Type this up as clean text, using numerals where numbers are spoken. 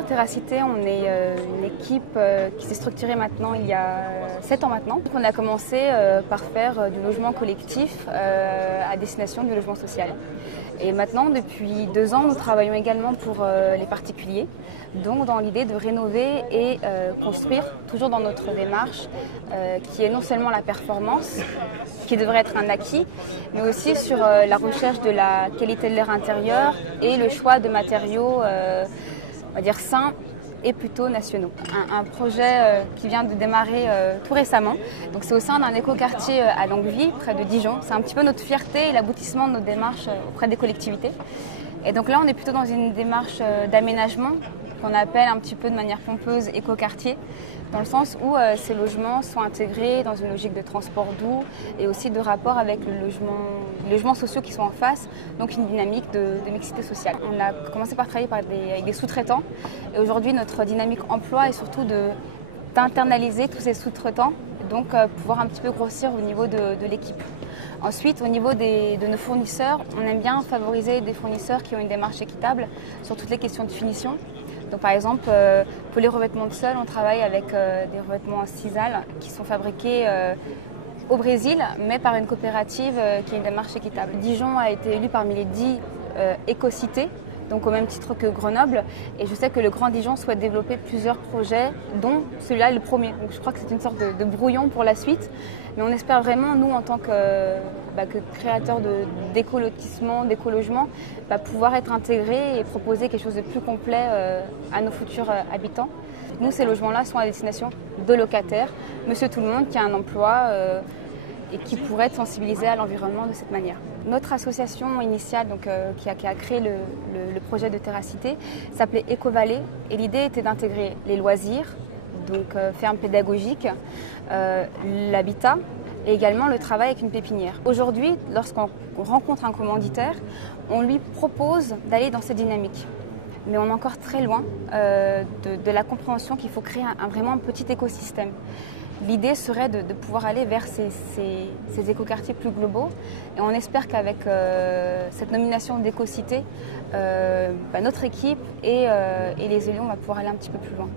Terracité, on est une équipe qui s'est structurée maintenant il y a 7 ans maintenant. On a commencé par faire du logement collectif à destination du logement social. Et maintenant, depuis 2 ans, nous travaillons également pour les particuliers, donc dans l'idée de rénover et construire, toujours dans notre démarche, qui est non seulement la performance, qui devrait être un acquis, mais aussi sur la recherche de la qualité de l'air intérieur et le choix de matériaux on va dire sains et plutôt nationaux. Un projet qui vient de démarrer tout récemment. Donc c'est au sein d'un écoquartier à Longueville, près de Dijon. C'est un petit peu notre fierté et l'aboutissement de notre démarche auprès des collectivités. Et donc là, on est plutôt dans une démarche d'aménagement qu'on appelle un petit peu de manière pompeuse écoquartier, dans le sens où ces logements sont intégrés dans une logique de transport doux et aussi de rapport avec les logements sociaux qui sont en face, donc une dynamique de mixité sociale. On a commencé par travailler avec des sous-traitants et aujourd'hui notre dynamique emploi est surtout d'internaliser tous ces sous-traitants, donc pouvoir un petit peu grossir au niveau de l'équipe. Ensuite, au niveau de nos fournisseurs, on aime bien favoriser des fournisseurs qui ont une démarche équitable sur toutes les questions de finition. Donc, par exemple, pour les revêtements de sol, on travaille avec des revêtements en Sisal qui sont fabriqués au Brésil, mais par une coopérative qui a une démarche équitable. Dijon a été élu parmi les 10 éco-cités, donc au même titre que Grenoble. Et je sais que le Grand Dijon souhaite développer plusieurs projets, dont celui-là est le premier. Donc je crois que c'est une sorte de brouillon pour la suite. Mais on espère vraiment, nous, en tant que créateurs d'éco-lotissement, d'éco-logement, pouvoir être intégrés et proposer quelque chose de plus complet à nos futurs habitants. Nous, ces logements-là sont à destination de locataires, monsieur tout le monde qui a un emploi et qui pourrait être sensibilisé à l'environnement de cette manière. Notre association initiale qui a créé le projet de Terracité s'appelait Éco-Vallée et l'idée était d'intégrer les loisirs, donc ferme pédagogique, l'habitat et également le travail avec une pépinière. Aujourd'hui, lorsqu'on rencontre un commanditaire, on lui propose d'aller dans cette dynamique. Mais on est encore très loin de la compréhension qu'il faut créer vraiment un petit écosystème. L'idée serait de pouvoir aller vers ces écoquartiers plus globaux et on espère qu'avec cette nomination d'éco-cité, notre équipe et les élus, on va pouvoir aller un petit peu plus loin.